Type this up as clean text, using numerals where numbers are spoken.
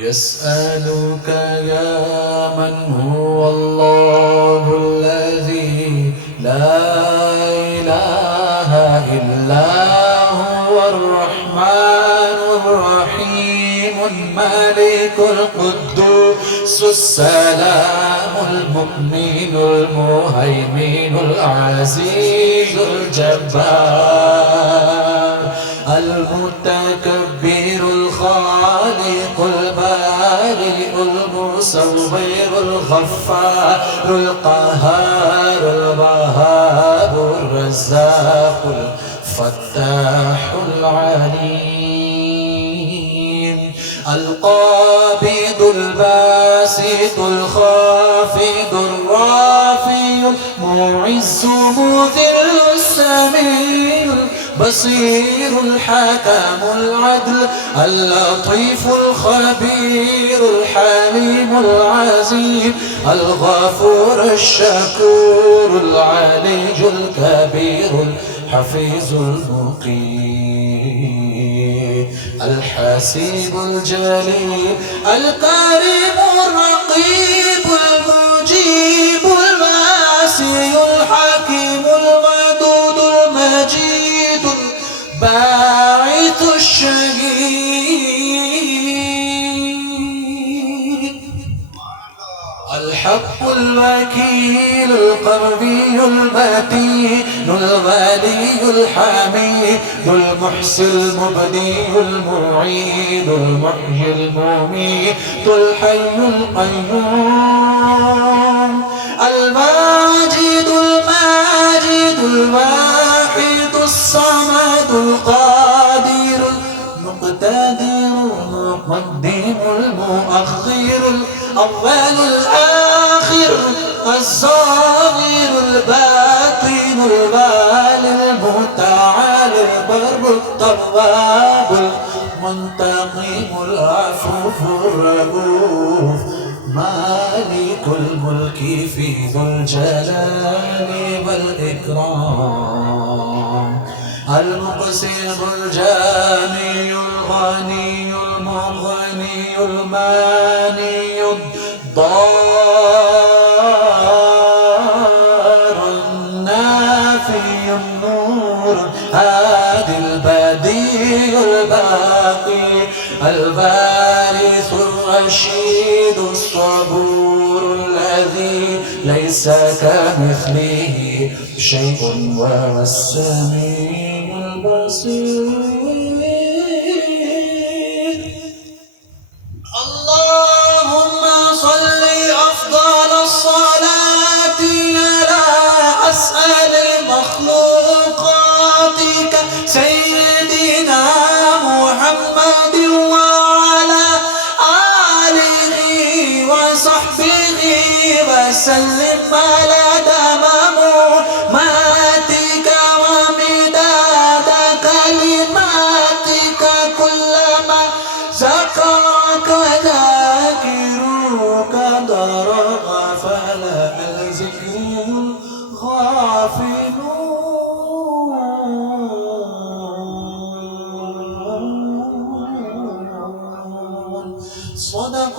يسألك يا من هو الله الذي لا إله إلا هو الرحمن الرحيم الملك القدوس السلام المؤمن المهيمن العزيز الجبار المتكبر الخالق البارئ المصور الغفار القهار الوهاب الرزاق الفتاح العليم القابض الباسط الخافض الرافع المعز مذل السميع بصير الحكم العدل اللطيف الخبير الحليم العزيز الغفور الشكور العلي الكبير الحفيظ المقيم الحسيب الجليل الكريم الرقيب المجيب الباسي الحكيم الودود المجيد باعث الشهيد الحق الوكيل القوي المتين الغني الحميد المحسن المبدي المعيد المحيي المميت الحي القيوم الماجد الماجد الواحد الصمد القادر المقتدر المقدم المؤخر الأول الآخر الظاهر الباطن الوالي المتعال البر التواب المنتقم العفو الرؤوف مالك الملك في ذو الجلال والإكرام المقسم الجامع الغني المغني الماني الضار النافي النور هادي البديع الباقي البارث الرشيد الصبور الذي ليس كمثله شيء وهو السميع البصير اللهم صل أفضل الصلاة على أسأل مخلوقاتك سيدنا محمد وعلى آله وصحبه وسلم على مماتك ومداد كلماتك كلما ذكرك ذاكرك ضرب فلا الذكر الغافلون صدق